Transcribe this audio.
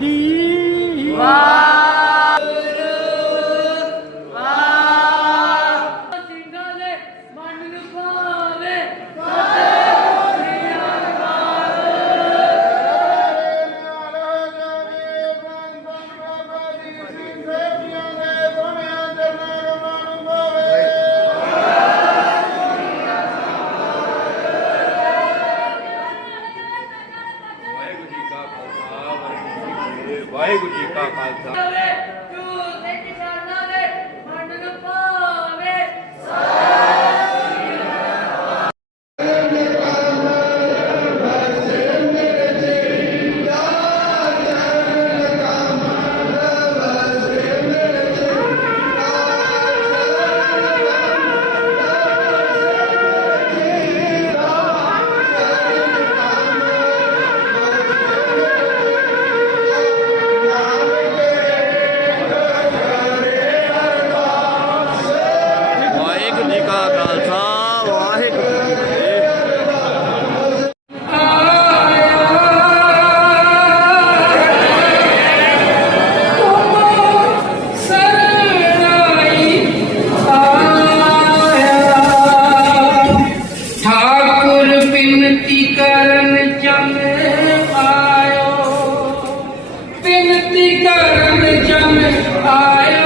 Wow. 外国的开发商。gentlemen, uh,